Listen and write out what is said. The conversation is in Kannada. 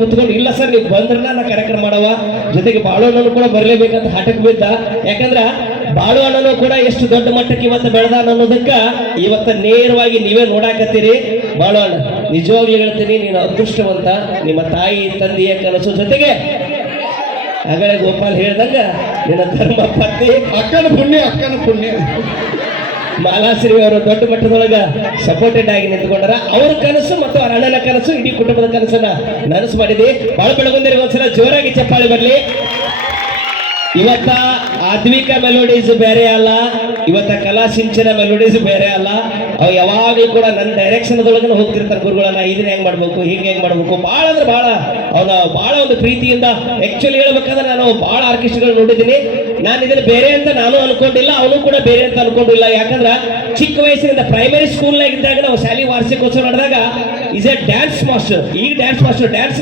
ಕುತ್ಕೊಂಡು ಇಲ್ಲ ಸರ್ ನೀವು ಬಂದ್ರನ್ನ ನಾ ಕಾರ್ಯಕ್ರಮ ಮಾಡವ ಜೊತೆಗೆ ಬಾಳು ಅಣ್ಣನು ಕೂಡ ಬರಲೇಬೇಕಂತ ಹಠಕ್ಕೆ ಬಿದ್ದ. ಯಾಕಂದ್ರ ಬಾಳು ಅಣ್ಣನು ಕೂಡ ಎಷ್ಟು ದೊಡ್ಡ ಮಟ್ಟಕ್ಕೆ ಇವತ್ತು ಬೆಳೆದ ಅನ್ನೋದಕ್ಕ ಇವತ್ತ ನೇರವಾಗಿ ನೀವೇ ನೋಡಾಕತ್ತೀರಿ. ಬಾಳು ಅಣ್ಣ ನಿಜವಾಗ್ಲೂ ಹೇಳ್ತೀನಿ, ನೀನು ಅದೃಷ್ಟವಂತ. ನಿಮ್ಮ ತಾಯಿ ತಂದೆಯ ಕನಸು ಜೊತೆಗೆ ಆಗಲೇ ಗೋಪಾಲ್ ಹೇಳ್ದಂಗ ನಿನ್ನ ಧರ್ಮ ಪತ್ನಿ ಅಕ್ಕನ ಪುಣ್ಯ ಮಾಲಾಶ್ರೀ ಅವರು ದೊಡ್ಡ ಮಟ್ಟದೊಳಗ ಸಪೋರ್ಟೆಡ್ ಆಗಿ ನಿಂತ್ಕೊಂಡಾರ. ಅವ್ರ ಕನಸು ಮತ್ತು ಅವ್ರ ಅಣ್ಣನ ಕನಸು ಇಡೀ ಕುಟುಂಬದ ಕನಸನ್ನ ನನಸು ಮಾಡಿದೆ. ಬಾಳ ಬೆಳಗುಂದರಿಗೆ ಒಂದ್ಸಲ ಜೋರಾಗಿ ಚಪ್ಪಾಳಿ ಬರ್ಲಿ. ಇವತ್ತ ಆಧ್ವಿಕ ಮೆಲೋಡೀಸ್ ಬೇರೆ ಅಲ್ಲ, ಇವತ್ತ ಕಲಾ ಸಿಂಚನ ಮೆಲೋಡೀಸ್ ಬೇರೆ ಅಲ್ಲ. ಅವ್ ಯಾವಾಗ್ಲೂ ಕೂಡ ನನ್ನ ಡೈರೆಕ್ಷನ್ ದೊಳಗನ ಹೋಗ್ತಿರ್ತಾರೆ ಗುರುಗಳನ್ನ, ಇದನ್ನ ಹೆಂಗ್ ಮಾಡ್ಬೇಕು, ಹಿಂಗೆ ಹೆಂಗ್ ಮಾಡ್ಬೇಕು, ಬಹಳ ಅಂದ್ರೆ ಬಹಳ ಅವನ ಬಹಳ ಒಂದು ಪ್ರೀತಿಯಿಂದ. ಆಕ್ಚುಲಿ ಹೇಳ್ಬೇಕಂದ್ರೆ ನಾನು ಬಹಳ ಆರ್ಕೆಸ್ಟ್ರಾಗಳು ನೋಡಿದ್ದೀನಿ. ನಾನು ಇದನ್ನ ಬೇರೆ ಅಂತ ನಾನು ಅನ್ಕೊಂಡಿಲ್ಲ, ಅವನು ಕೂಡ ಬೇರೆ ಅಂತ ಅನ್ಕೊಂಡಿಲ್ಲ. ಯಾಕಂದ್ರ ಚಿಕ್ಕ ವಯಸ್ಸಿನಿಂದ ಪ್ರೈಮರಿ ಸ್ಕೂಲ್ನಾಗ ಇದ್ದಾಗ ನಾವು ಶಾಲೆ ವಾರ್ಷಿಕೋತ್ಸವ ನಡೆದಾಗ ಈಸ್ ಎ ಡ್ಯಾನ್ಸ್ ಮಾಸ್ಟರ್. ಈಗ ಡ್ಯಾನ್ಸ್ ಮಾಸ್ಟರ್ ಡ್ಯಾನ್ಸ್